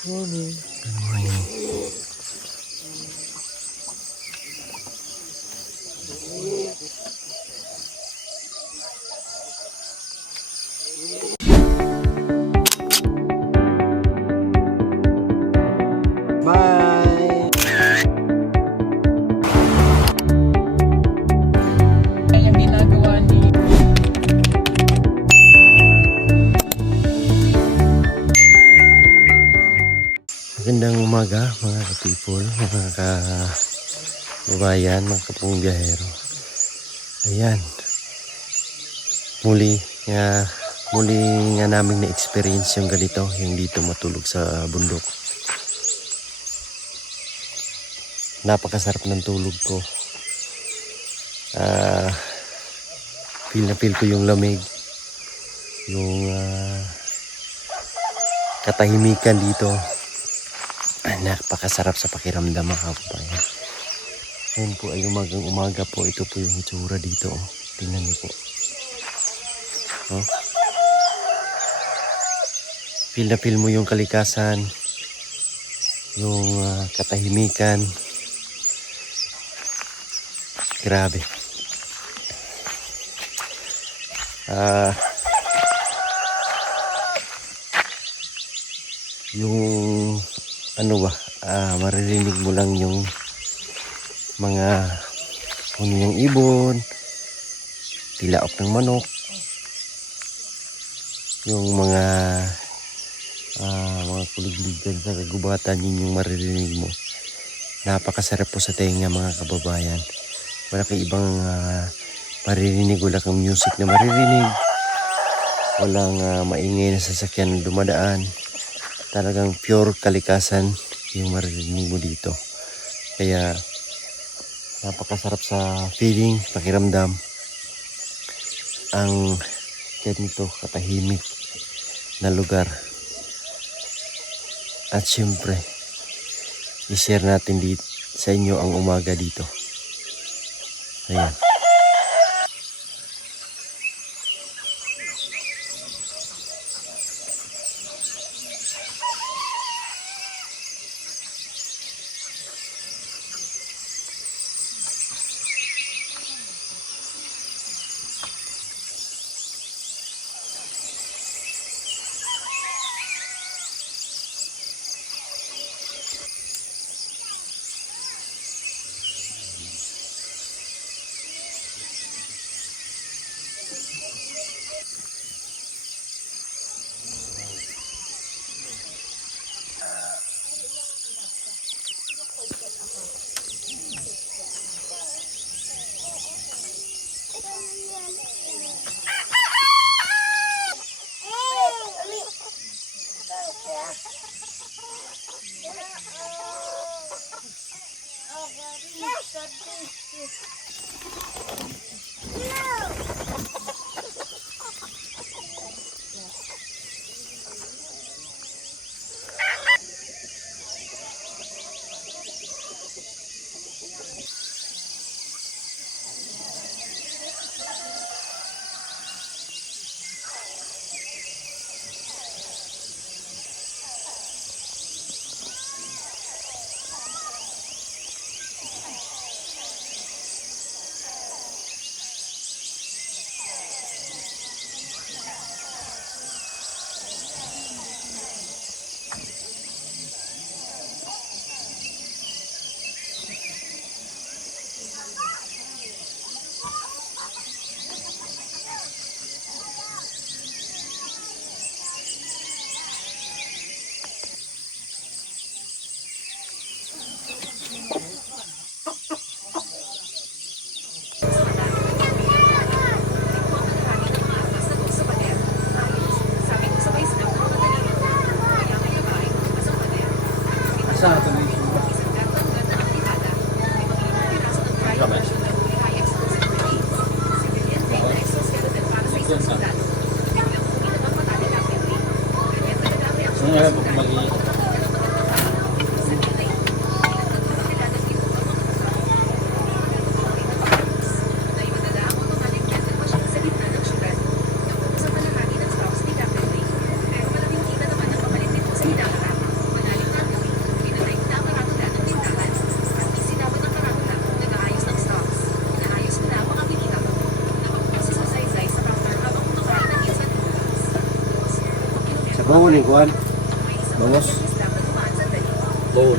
Morning. Good morning. Bye! Yung ginagawa ni Magandang umaga mga ka-people, mga ka-babayan, mga kapong biyahero. Ayan. Muli nga namin na-experience yung ganito, yung dito matulog sa bundok. Napakasarap ng tulog ko. Feel na feel ko yung lamig, yung katahimikan dito. Napakasarap sa pakiramdam mga kababayan. Ngayon po ay umaga po. Ito po yung itsura dito. Tingnan niyo po. Oh. Feel na feel mo yung kalikasan, yung katahimikan. Grabe. Yung maririnig mo lang yung mga huni ng ibon, tilaok ng manok, yung mga kuligligan sa kagubatan, yun yung maririnig mo. Napakasarap po sa tenga mga kababayan. Wala kang ibang maririnig, wala kang music na maririnig, walang maingay na sasakyan na dumadaan. Talagang pure kalikasan yung maririnig mo dito. Kaya napakasarap sa feeling, pakiramdam ang ganito katahimik na lugar. At syempre, i-share natin dito sa inyo ang umaga dito. Ayan. Bawal yung kuhan. Bangos. Bowl.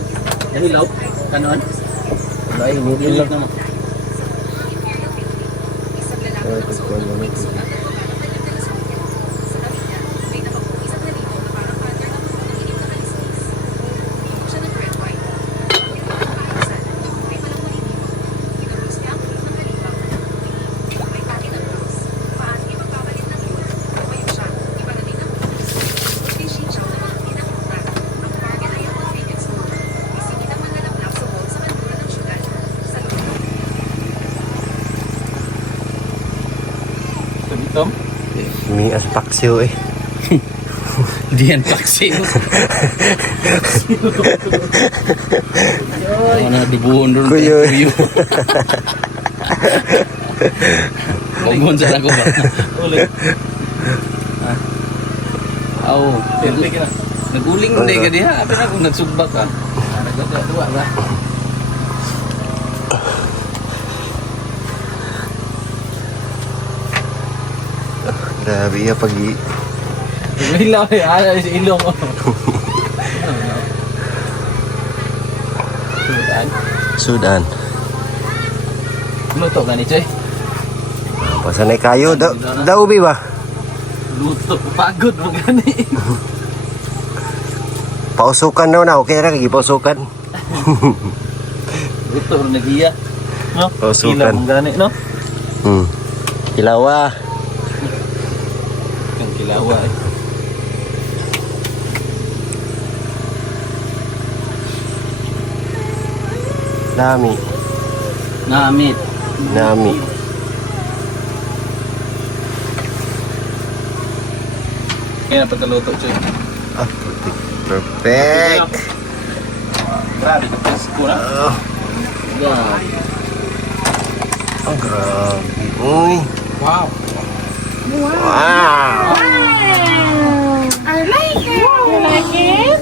Nahilaw? Kanon? Ay, nilil lang. naman. Ay, pagkuhan mo nito. Tom? May aspaksyo eh. Di yan taksi. Ano na dibuhon doon? Kuyo. Pagbuhon sa ako ba? Ulit. Aw. Naguling hindi ka diha. Apa na kung nagsugba ka? Nagdadua ba? Grabe ya pagi. Hilaw eh. Ala sa ilong. Sudan. Sudan. Luto ka ni Choy? Pasanay kayo. Daw ubi ba? Luto. Pagod mo gani. Pausukan daw na. Okay na kagi pausukan. Luto rin nag-iya. No? Pausukan. Ilaw mo gani, no? Kilawa. Kang kilawa eh. Nami. Namit. Nami. Kaya pagkaluto, Choy. Ah, perfect. Grabe, tapos ko na. Grabe. Oh, grabe. Uy. Wow. Wow. I like it. You like it?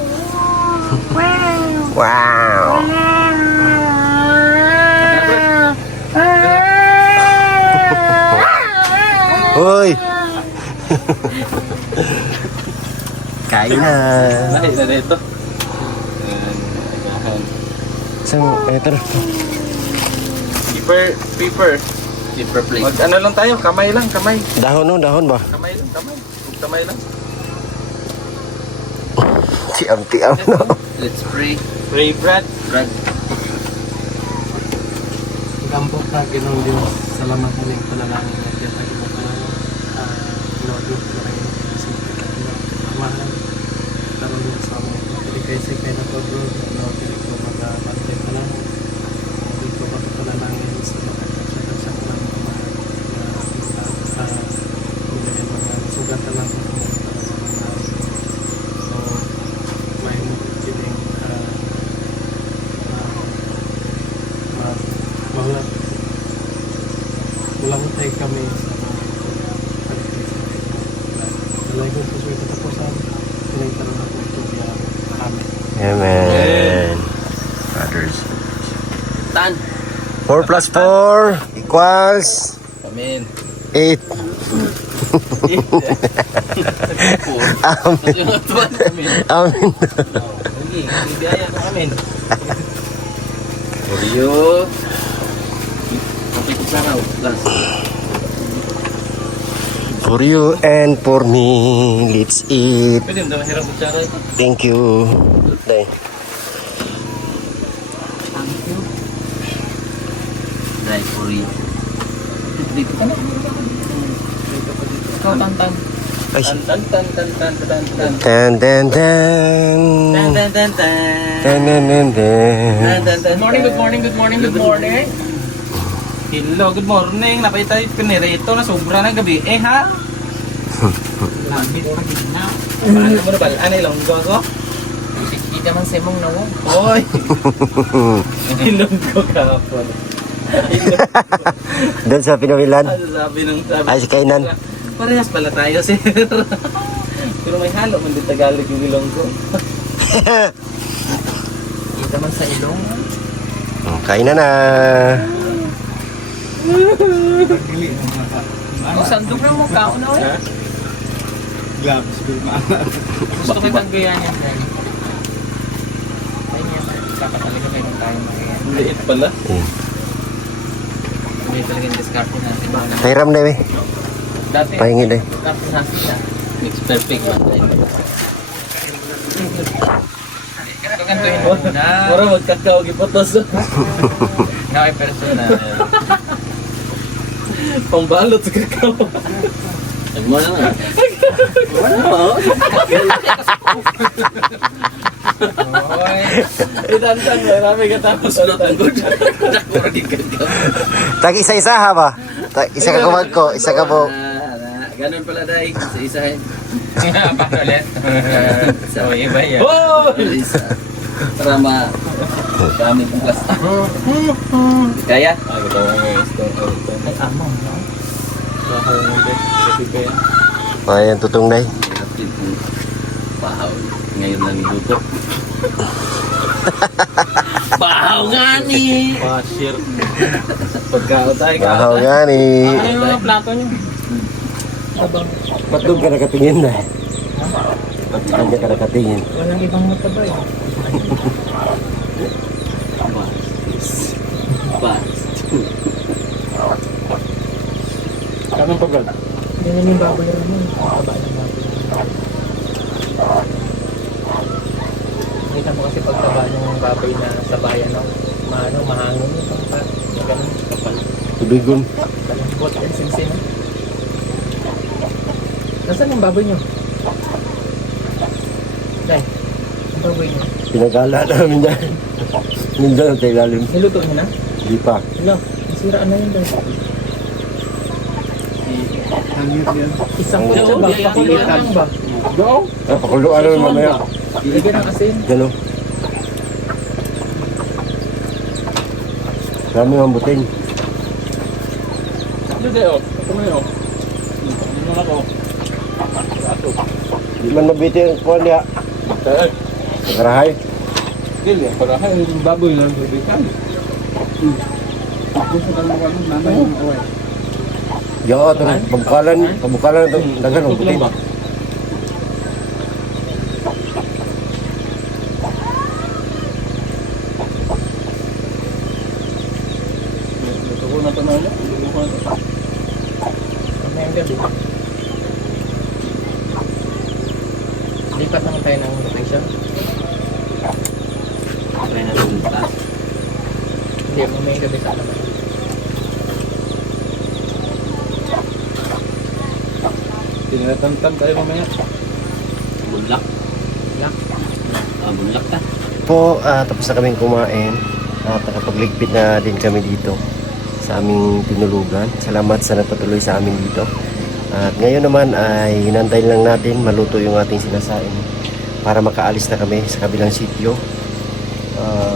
Wow. Wow. Uy. Kain na. Lahi na dito. Isang, ito na. Paper plate. Mag ano lang tayo, kamay lang, kamay. Dahon no, dahon ba? Kamay lang, kamay. Kamay lang. Tiam-tiam no. Let's pray. Pray, Brad. Gampok na Ginoong Diyos, salamat mo ng panalangin na diyan tayo mo ka Lord Diyos na rin sa mahal karoon mo sa amin hindi kayo sa kayo na to Lord Lord hindi ko mag-pantay ka lang hindi ko mag-panalangin Lamutay kami sa Dalay ko sa suwi katapusan. Pinagtaroon ako ito biya kami. Amen. Brothers. Tan. 4 plus 4 equals Amen. 8. Amen. Amen. Hindi, biyaya ng amin. Oreo. Okay, kutsara. Last. For you and for me, let's eat. Pwede mo daw mahirap kutsara ito. Thank you. Day. Dahil Oreo. Dito ka na. Ikaw, Tantan. Ay, Tan. tan tan tan. Tan. Tan tan tan. Good morning. Hello, good morning. Napay tayo pinirito na sobra ng gabi. Ha? Labit pa gina. Paano mo na ba? Ano ilong ko ako? Hindi ka man semong nawo. Hoy! Ilong ko kahapon. Doon sa Pinawilan. Ano sabi ng sabi? Ay, si Kainan. Parehas pala tayo, sir. Pero may halo man din Tagalog yung ilong ko. Kita man sa ilong. Kain na na. Ang sandok ng mukha ko na ulit. Gloves, Bill Maana. Gusto ko itang gaya niya, friend. Ay niya, dapat talaga kayo kung tayo magaya. Liit pala. Hindi talaga yung discard natin. Pairam na eh. Dati, Pahingi na eh. discard natin siya. Mix perfect man tayo. Kakantuhin mo muna. Puro magkakaw, gipotos. Nakay personal. Pambalot sa kakao. Nagmo naman. Oy. Itantan mo, marami ka tapos. Tag isa-isa ha ba? Isa ka kumag ko, isa ka po. Ganun pala dahil sa isahin. Pakulit. So, iba yan. Isa. Para kami pong plastic. Kaya? Ay, amang, no? Ayan, tutong na eh. Bahaw. Ngayon lang iluto. Bahaw nga ni! Pasir. Pagkao tayo. Bahaw nga ni. Ano yung mga plato nyo? Patog ka nakatingin na eh. Patog ka nakatingin. Walang ibang matabay. Kanong pagod? Hindi namin babayaran mo. Kababa ng baboy. Nakita mo kasi pagtaba ng baboy na sa bayan, no? Mahangin yung pangkat. Ganun, kapal. Tubigon. Kalambot yan, sinsin. Nasaan yung baboy nyo? Dahil, ang baboy nyo? Pinagala namin dyan. Ninja ng tigalim. Niluto nyo na? Hindi pa. Hello, nasiraan na yun dahil. Hangit yan. Isang kutsa ba? Pakuluan lang ba? Go! Pakuluan naman mamaya. Lagyan ng asin. Gano. Dami ng buting. Hindi oh. Ito mo yun. Hindi mo ako. Di man mabiti ang kuwan niya. Karahay. Hindi, para kayo yung baboy lang sa bitan. Ako sa kalmakan ng nanay yung away. Yo, ito pabukalan ito. Dagan ang buting. Ito ko na ito na ulit. Mamayang gabi. Lipat naman tayo ng location. Try na rin pa. Hindi, mamayang gabi sa alaman. Tinatantan tayo mamaya. Bulak. Bulak. Bulak ka. Po, tapos na kaming kumain. At nakapagligpit na din kami dito sa aming tinulugan. Salamat sa nagpatuloy sa amin dito. At ngayon naman ay hinantay lang natin maluto yung ating sinasain para makaalis na kami sa kabilang sitio.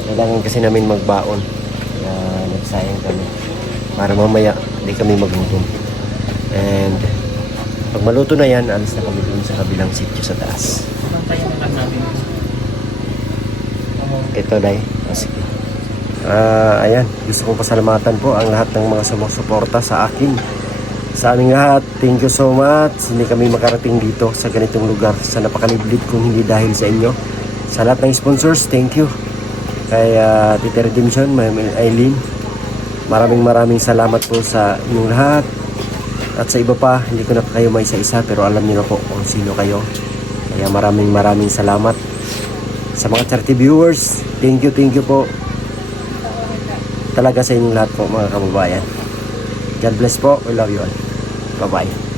Kailangan kasi namin magbaon. Kaya nagsayang kami. para mamaya hindi kami magutom. And pag maluto na yan, alis na kami dun sa kabilang sitio sa taas. Ito, Day. Sige. Ayan, gusto kong pasalamatan po ang lahat ng mga sumusuporta sa akin. Sa aming lahat, thank you so much. Hindi kami makarating dito sa ganitong lugar sa napakaliblit kung hindi dahil sa inyo. Sa lahat ng sponsors, thank you. Kay Tita Redemption, Ma'am Eileen, maraming salamat po sa inyong lahat. At sa iba pa, hindi ko na kayo may isa-isa, pero alam niyo na po kung sino kayo. Kaya maraming salamat. Sa mga charity viewers, thank you po. Talaga sa inyong lahat po mga kababayan. God bless po. We love you all. Bye-bye.